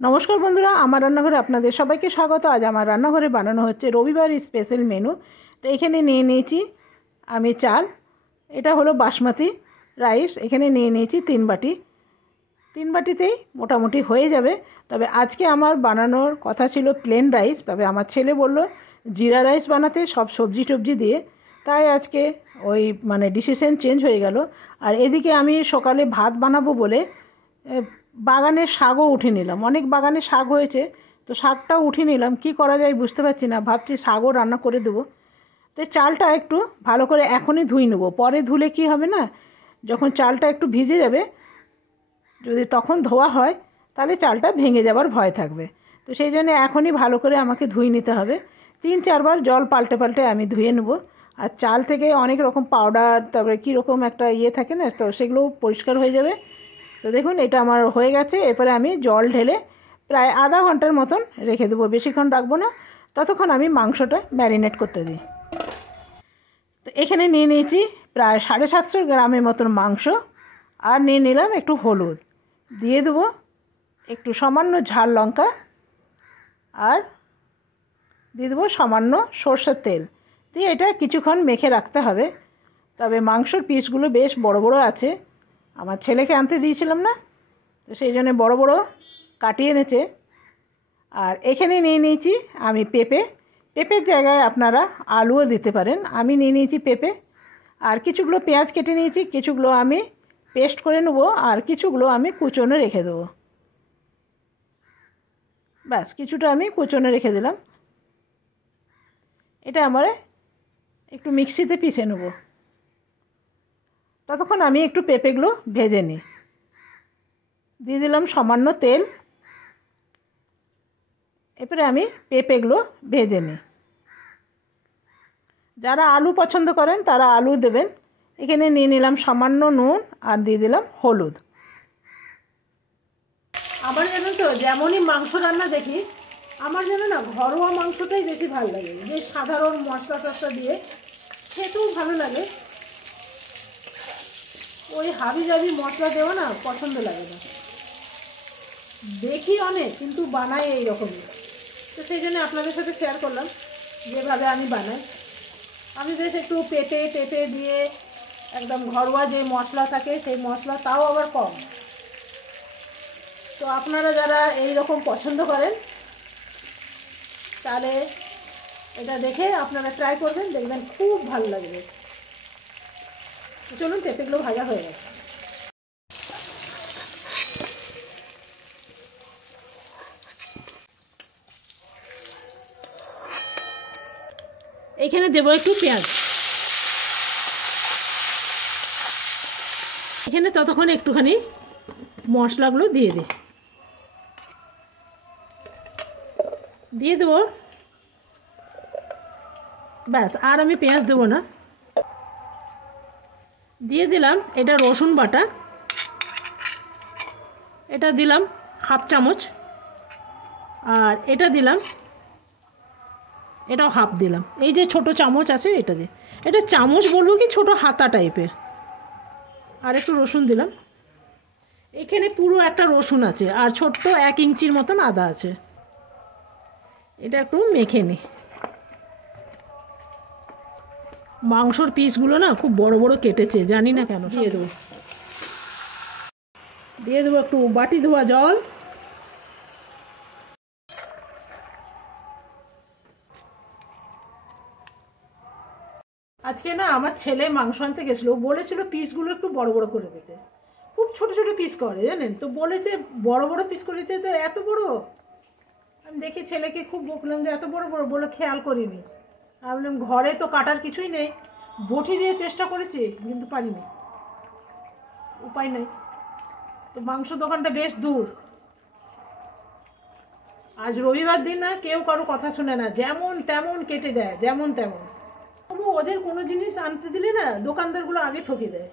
নমস্কার বন্ধুরা, আমার রান্নাঘরে আপনাদের সবাইকে স্বাগত। আজ আমার রান্নাঘরে বানানো হচ্ছে রবিবার স্পেশাল মেনু। তো এখানে নিয়ে নিয়েছি আমি চাল, এটা হলো বাসমতি রাইস। এখানে নিয়ে নিয়েছি 3 বাটি। 3 বাটিতেই মোটামুটি হয়ে যাবে। তবে আজকে আমার বানানোর কথা ছিল প্লেন রাইস, তবে আমার ছেলে বলল জিরা রাইস বানাতে সব সবজি টবজি দিয়ে। তাই আজকে ওই ডিসিশন চেঞ্জ হয়ে গেল। আর এদিকে আমি সকালে ভাত বানাবো বলে বাগানের শাকও উঠে নিলাম। অনেক বাগানে শাক হয়েছে, তো শাকটাও উঠে নিলাম। কি করা যায় বুঝতে পারছি না, ভাবছি শাকও রান্না করে দেবো। তো চালটা একটু ভালো করে এখনই ধুয়ে নেবো, পরে ধুলে কি হবে না, যখন চালটা একটু ভিজে যাবে, যদি তখন ধোয়া হয় তাহলে চালটা ভেঙে যাবার ভয় থাকবে। তো সেই জন্য এখনই ভালো করে আমাকে ধুয়ে নিতে হবে। 3-4 বার জল পাল্টে পাল্টে আমি ধুয়ে নেব। আর চাল থেকে অনেক রকম পাউডার, তারপরে কীরকম একটা থাকে না, তো সেগুলোও পরিষ্কার হয়ে যাবে। তো দেখুন এটা আমার হয়ে গেছে। এরপরে আমি জল ঢেলে প্রায় আধা ঘন্টার মতন রেখে দেবো, বেশিক্ষণ রাখবো না। ততক্ষণ আমি মাংসটা ম্যারিনেট করতে দিই। তো এখানে নিয়ে নিয়েছি প্রায় 750 গ্রামের মতন মাংস। আর নিয়ে নিলাম একটু হলুদ, দিয়ে দেবো একটু সামান্য ঝাল লঙ্কা, আর দিয়ে দেবো সামান্য সরষের তেল দিয়ে এটা কিছুক্ষণ মেখে রাখতে হবে। তবে মাংসর পিসগুলো বেশ বড় বড় আছে, আমার ছেলেকে আনতে দিয়েছিলাম না, তো সেই জন্য বড় বড় কাটিয়ে এনেছে। আর এখানে নিয়ে নিয়েছি আমি পেঁপের জায়গায় আপনারা আলুও দিতে পারেন। আমি নিয়ে নিয়েছি পেঁপে। আর কিছুগুলো পেঁয়াজ কেটে নিয়েছি, কিছুগুলো আমি পেস্ট করে নেবো, আর কিছুগুলো আমি কুচোনো রেখে দেবো। ব্যাস, কিছুটা আমি কুচোনো রেখে দিলাম। এটা আমার একটু মিক্সিতে পিষে নেব। ততক্ষণ আমি একটু পেঁপেগুলো ভেজে নিই। দিয়ে দিলাম সামান্য তেল। এরপরে আমি পেঁপেগুলো ভেজে নিই। যারা আলু পছন্দ করেন তারা আলু দেবেন। এখানে নিয়ে নিলাম সামান্য নুন, আর দিয়ে দিলাম হলুদ। আবার জানেন তো, যেমনই মাংস রান্না দেখি, আমার যেন না ঘরোয়া মাংসটাই বেশি ভালো লাগে। যে সাধারণ মশলা টশলা দিয়ে খেতেও ভালো লাগে, ওই হাবি জাবি মশলা দেওয়া না পছন্দ লাগে না। দেখি অনেক, কিন্তু বানাই এইরকমই। তো সেই জন্য আপনাদের সাথে শেয়ার করলাম যেভাবে আমি বানাই। আমি বেশ একটু পেঁপে দিয়ে একদম ঘরোয়া যে মশলা থাকে সেই মশলা, তাও আবার কম। তো আপনারা যারা এই রকম পছন্দ করেন তাহলে এটা দেখে আপনারা ট্রাই করবেন, দেখবেন খুব ভালো লাগবে। চলুন, পেঁপেগুলো ভাজা হয়ে গেছে। এখানে দেবো একটু পেঁয়াজ। এখানে ততক্ষণ একটুখানি মশলাগুলো দিয়ে দেবো। ব্যাস, আর আমি পেঁয়াজ দেবো না। দিয়ে দিলাম এটা রসুন বাটা, এটা দিলাম 1/2 চামচ। আর এটা দিলাম, এটাও 1/2 দিলাম। এই যে ছোট চামচ আছে এটা দিয়ে, এটা চামচ বলবো কি ছোট হাতা টাইপের। আর একটু রসুন দিলাম। এখানে পুরো একটা রসুন আছে, আর ছোট্ট 1 ইঞ্চির মতন আদা আছে। এটা একটু মেখে নিই। মাংসর পিসগুলো না খুব বড় বড় কেটেছে, জানি না কেন। দিয়ে দেবো একটু বাটি ধোয়া জল। আজকে না আমার ছেলে মাংস আনতে গেছিলো, বলেছিল পিসগুলো একটু বড় বড় করে দিতে। খুব ছোট ছোট পিস করে জানেন তো, বলেছে বড় বড় পিস করে দিতে। তো এত বড়, আমি দেখি ছেলেকে খুব বকলাম যে এত বড় বড়, বলে খেয়াল করিনি। আমি বললাম ঘরে তো কাটার কিছুই নেই, বটি দিয়ে চেষ্টা করেছি কিন্তু পারিনি, উপায় নেই। তো মাংস দোকানটা বেশ দূর। আজ রবিবার দিন না, কেউ কারো কথা শুনে না, যেমন তেমন কেটে দেয়, যেমন তেমন। তবু ওদের কোনো জিনিস আনতে দিলে না দোকানদারগুলো আগে ঠকে দেয়।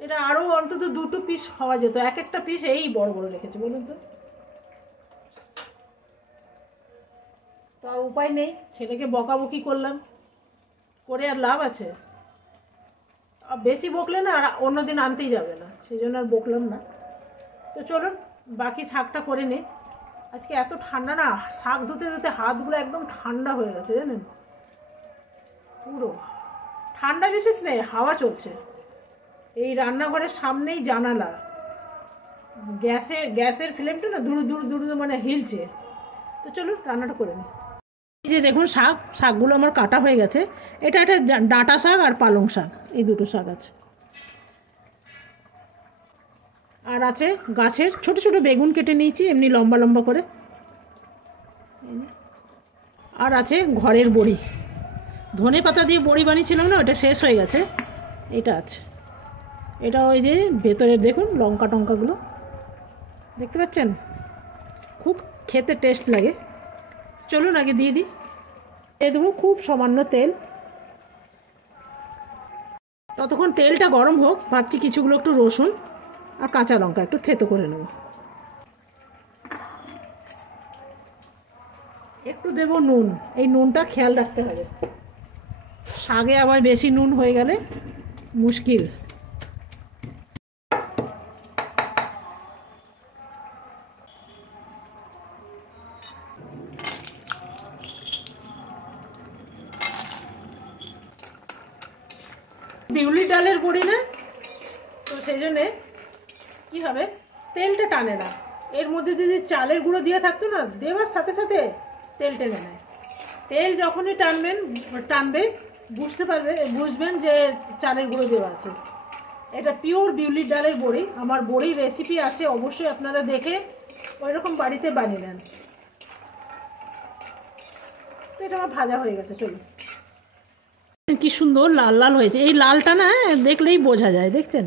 এটা আরও অন্তত 2টো পিস হওয়া যেত, এক একটা পিস এই বড় বড় রেখেছে, বলুন তো। তো আর উপায় নেই, ছেলেকে বকাবকি করলাম, করে আর লাভ আছে? বেশি বকলে না আর অন্যদিন আনতেই যাবে না, সেই জন্য আর বকলাম না। তো চলুন বাকি শাকটা করে নে। আজকে এত ঠান্ডা না, শাক ধুতে ধুতে হাতগুলো একদম ঠান্ডা হয়ে গেছে জানেন, পুরো ঠান্ডা বিশেষ নেই, হাওয়া চলছে। এই রান্নাঘরের সামনেই জানালা, গ্যাসের ফ্লেমটা না দূর দূর দূর মানে হিলছে। তো চলুন রান্নাটা করে নিই। এই যে দেখুন শাকগুলো আমার কাটা হয়ে গেছে। এটা একটা ডাঁটা শাক আর পালং শাক, এই দুটো শাক আছে। আর আছে গাছের ছোট ছোট বেগুন কেটে নিয়েছি এমনি লম্বা লম্বা করে। আর আছে ঘরের বড়ি, ধনে পাতা দিয়ে বড়ি বানিয়েছিলাম না, ওটা শেষ হয়ে গেছে। এটা আছে, এটা ওই যে ভেতরে দেখুন লঙ্কা টঙ্কাগুলো দেখতে পাচ্ছেন, খুব খেতে টেস্ট লাগে। চলুন আগে দিয়ে দিই। দেবো খুব সামান্য তেল। ততক্ষণ তেলটা গরম হোক, ভাবছি কিছুগুলো একটু রসুন আর কাঁচা লঙ্কা একটু থেতো করে নেব। একটু দেব নুন, এই নুনটা খেয়াল রাখতে হবে, শাকে আবার বেশি নুন হয়ে গেলে মুশকিল। বিউলির ডালের বড়ি না, তো সেই জন্যে কী হবে, তেলটা টানে না। এর মধ্যে যদি চালের গুঁড়ো দিয়ে থাকতো না, দেওয়ার সাথে সাথে তেল টেনে নেয়। তেল যখনই টানবে বুঝবেন যে চালের গুঁড়ো দেওয়া আছে। এটা পিওর বিউলির ডালের বড়ি। আমার বড়ির রেসিপি আছে, অবশ্যই আপনারা দেখে ওইরকম বাড়িতে বানিয়ে নেন। তো এটা আমার ভাজা হয়ে গেছে। চলুন, কি সুন্দর লাল লাল হয়েছে। এই লালটা না দেখলেই বোঝা যায়, দেখছেন।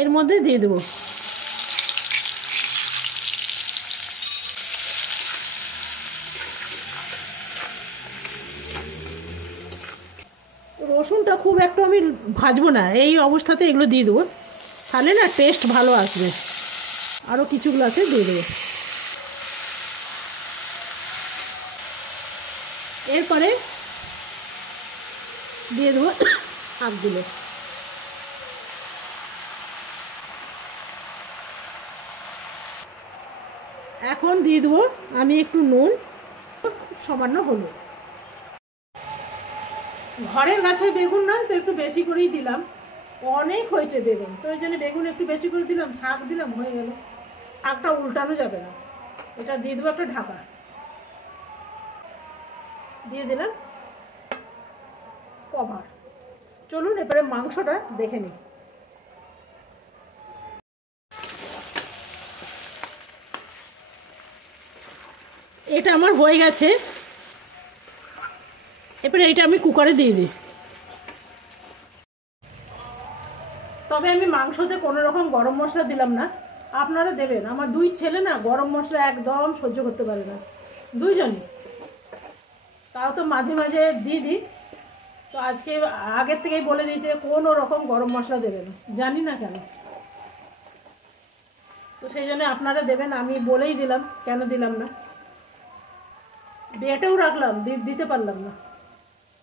এর মধ্যে দিয়ে দেবো রসুনটা, খুব একটু আমি ভাজবো না, এই অবস্থাতে এগুলো দিয়ে দেবো, তাহলে না টেস্ট ভালো আসবে। আরও কিছুগুলো আছে দিয়ে দেবো। এরপরে দিয়ে দেবো শাকগুলো। এখন দিয়ে দেবো আমি একটু নুন, খুব সামান্য হলুদ। ঘরের গাছের বেগুন না, তো একটু বেশি করেই দিলাম, অনেক হয়েছে বেগুন, তো ওই জন্য বেগুন একটু বেশি করে দিলাম, শাক দিলাম, হয়ে গেল। শাকটা উল্টানো যাবে না। এটা দিয়ে দেবো একটা ঢাকা, দিয়ে দিলাম কভার। চলুন এবারে মাংসটা দেখে নিই। এটা আমার হয়ে গেছে। এবারে এটা আমি কুকারে দিয়ে দিই। তবে আমি মাংসতে কোনো রকম গরম মশলা দিলাম না, আপনারা দেবেন। আমার দুই ছেলে না গরম মশলা একদম সহ্য করতে পারে না, দুইজনই। তাও তো মাঝে মাঝে দিয়ে দিই। তো আজকে আগের থেকেই বলে দিয়েছে কোনো রকম গরম মশলা দেবে না, জানি না কেন। তো সেই জন্য আপনারা দেবেন, আমি বলেই দিলাম কেন দিলাম না। বেটেও রাখলাম, দিতে পারলাম না।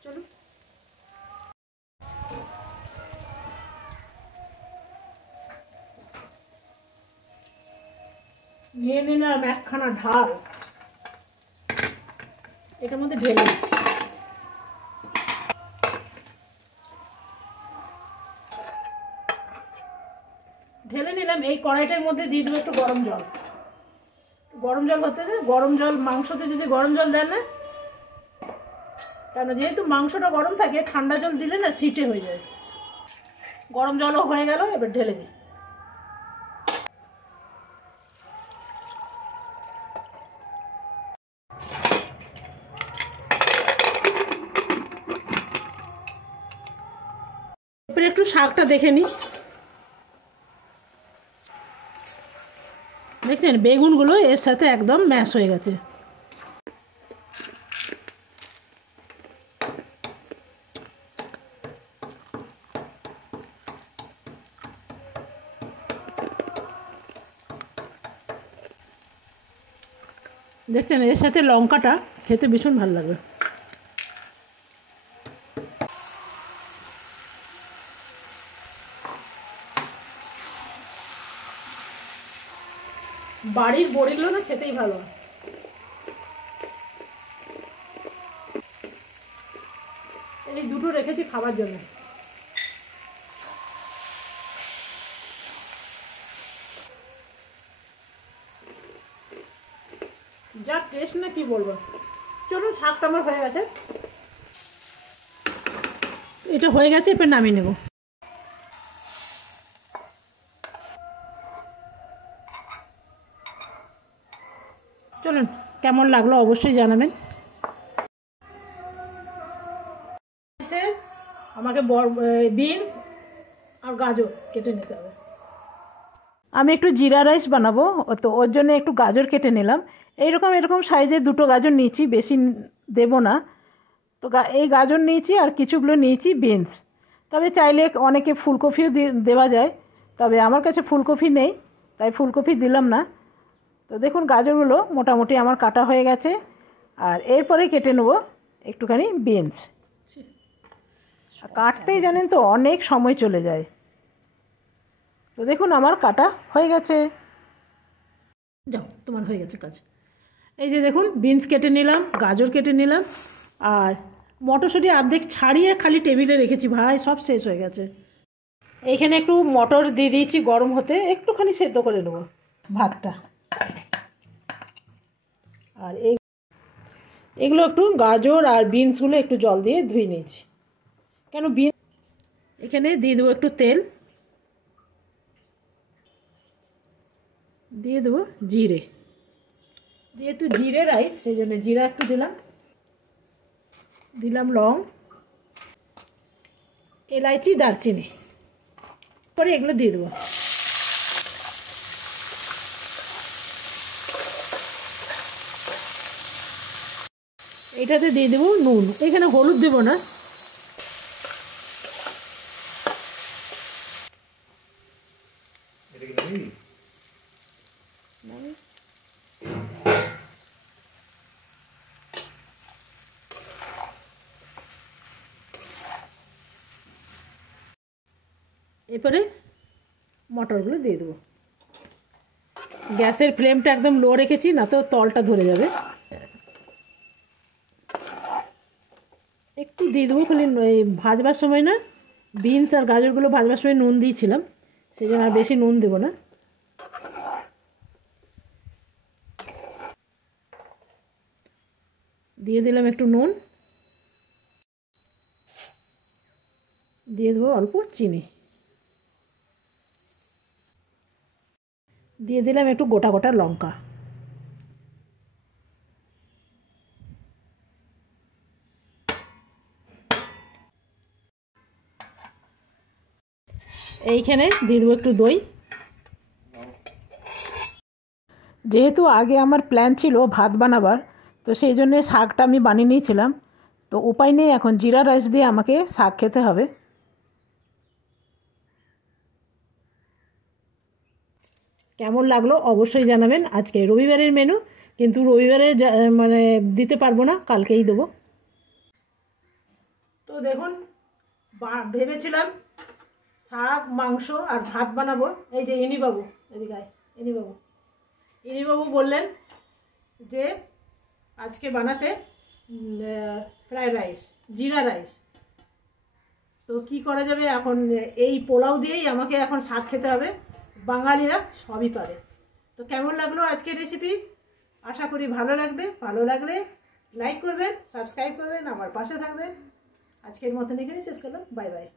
চলুন, নিয়ে নিলাম একখানা ঢাল, এটার মধ্যে ঢেলে নিলাম। এই কড়াইটার মধ্যে দিয়ে দেবো একটু গরম জল। গরম জল হতে দেয়, গরম জল মাংসতে যদি গরম জল দেন না, কেন যেহেতু মাংসটা গরম থাকে, ঠান্ডা জল দিলে না সিটে হয়ে যায়। গরম জলও হয়ে গেল, এবার ঢেলে দিই। এবার একটু শাকটা দেখে নিই। দেখছেন বেগুনগুলো এর সাথে একদম ম্যাশ হয়ে গেছে। দেখছেন এর সাথে লঙ্কাটা খেতে ভীষণ ভালো লাগবে। বাড়ির বড়িগুলো না খেতেই ভালো। এই দুটো রেখেছি খাবার জন্য। যা টেস্ট না কি বলবো। চলুন, শাকটা আমার হয়ে গেছে, এটা হয়ে গেছে, এবার নামিয়ে নেব। চলুন, কেমন লাগলো অবশ্যই জানাবেন। আমাকে বিনস আর গাজর কেটে নিতে হবে। আমি একটু জিরা রাইস বানাবো, তো ওর জন্য একটু গাজর কেটে নিলাম। এরকম সাইজে দুটো গাজর নিয়েছি, বেশি দেব না। তো এই গাজর নিয়েছি আর কিছুগুলো নিয়েছি বিনস। তবে চাইলে অনেকে ফুলকপিও দেওয়া যায়, তবে আমার কাছে ফুলকপি নেই, তাই ফুলকপি দিলাম না। তো দেখুন, গাজরগুলো মোটামুটি আমার কাটা হয়ে গেছে। আর এরপরে কেটে নেব একটুখানি বিনস। কাটতেই জানেন তো অনেক সময় চলে যায়। তো দেখুন, আমার কাটা হয়ে গেছে। যাও, তোমার হয়ে গেছে কাজ। এই যে দেখুন, বিনস কেটে নিলাম, গাজর কেটে নিলাম, আর মটরশুঁটি অর্ধেক ছাড়িয়ে খালি টেবিলে রেখেছি। ভাই, সব শেষ হয়ে গেছে। এইখানে একটু মটর দিয়ে দিয়েছি গরম হতে, একটুখানি সেদ্ধ করে নেব ভাতটা। আর এগুলো একটু গাজর আর বিনসগুলো একটু জল দিয়ে ধুয়ে নিয়েছি। কেন এখানে দিয়ে দেবো একটু তেল, দিয়ে দেবো জিরে, যেহেতু জিরে রাইস সেই জন্য জিরা একটু দিলাম লং, এলাইচি, দারচিনি, পরে এগুলো দিয়ে দেবো। এটাতে দিয়ে দেবো নুন, এখানে হলুদ দেবো না। এরপরে মটরগুলো দিয়ে দেবো। গ্যাসের ফ্লেমটা একদম লো রেখেছি, না তো তলটা ধরে যাবে। একটু দিয়ে দেবো খালি, এই ভাজবার সময় না, বিনস আর গাজরগুলো ভাজবার সময় নুন দিয়েছিলাম, সেই জন্য আর বেশি নুন দেবো না। দিয়ে দিলাম একটু নুন, দিয়ে দেবো অল্প চিনি, দিয়ে দিলাম একটু গোটা গোটা লঙ্কা। এইখানে দিয়ে দেবো একটু দই। যেহেতু আগে আমার প্ল্যান ছিল ভাত বানাবার, তো সেই জন্যে শাকটা আমি বানিয়ে নিয়েছিলাম। তো উপায় নেই, এখন জিরা রাইস দিয়ে আমাকে শাক খেতে হবে। কেমন লাগলো অবশ্যই জানাবেন। আজকে রবিবারের মেনু, কিন্তু রবিবারে মানে দিতে পারবো না, কালকেই দেবো। তো দেখুন, ভেবেছিলাম শাক, মাংস আর ভাত বানাবো। এই যে ইনিবাবু, এদিকে ইনিবাবু বললেন যে আজকে বানাতে ফ্রাইড রাইস, জিরা রাইস। তো কি করা যাবে এখন, এই পোলাও দিয়েই আমাকে এখন শাক খেতে হবে। বাঙালিরা সবই পারে। তো কেমন লাগলো আজকের রেসিপি? আশা করি ভালো লাগবে। ভালো লাগলে লাইক করবেন, সাবস্ক্রাইব করবেন, আমার পাশে থাকবেন। আজকের মতন এখানে শেষ করলাম। Bye bye.